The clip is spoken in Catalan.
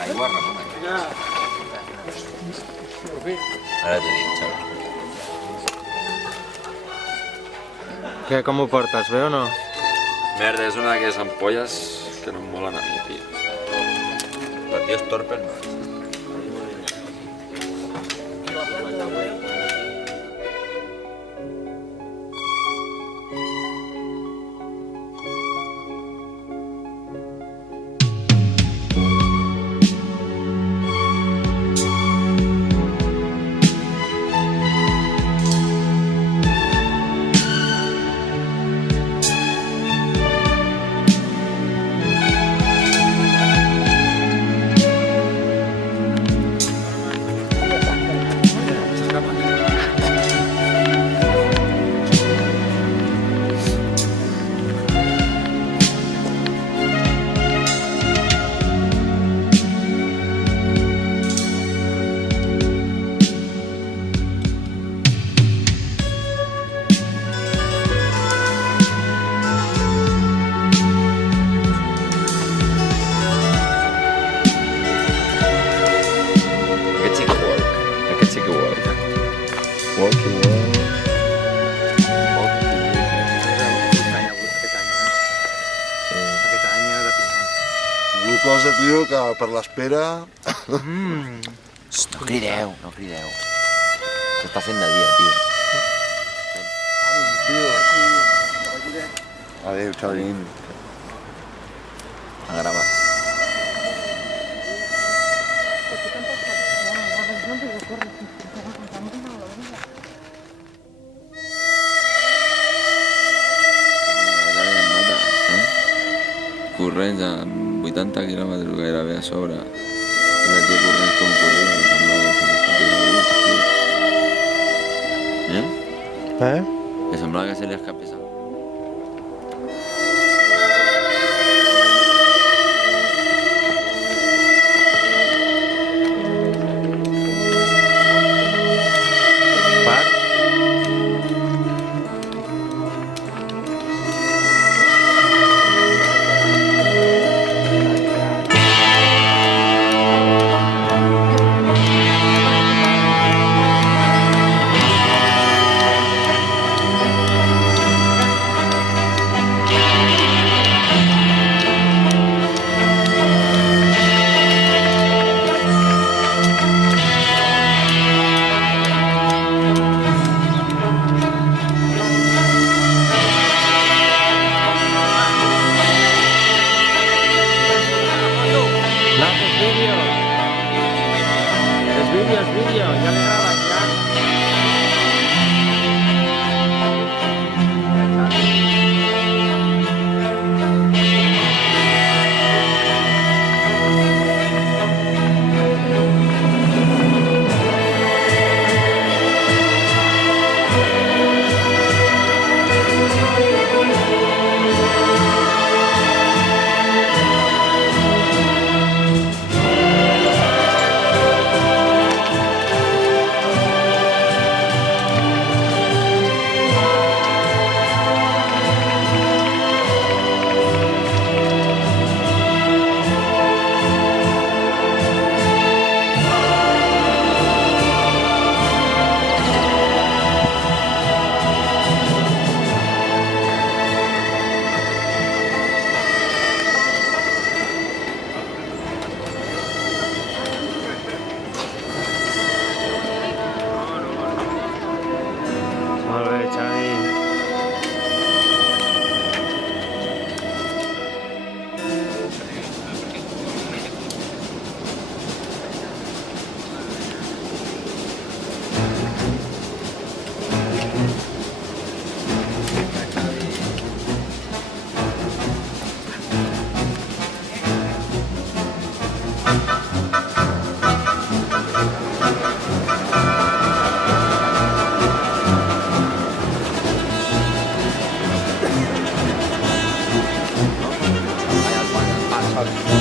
L'aigua, Ramon. Ara t'ho dic, xaval. Què, com ho portes, bé o no? Merda, és una d'aquelles ampolles que no em molen a mi, tio. Però tio, és torpe, no? Glucosa, tio, que per l'espera... No crideu, no crideu. S'està fent de dia, tio. Adéu, Xavín. A gravar. Corrents amb 80 quilòmetres gairebé a sobre. I la tia corrents com corrent, em semblava que se li escapés algú. Eh? Que semblava que se li escapés algú. Es vídeo, ya le grabas, ya. Molt bé, Xavi. Allà al pas,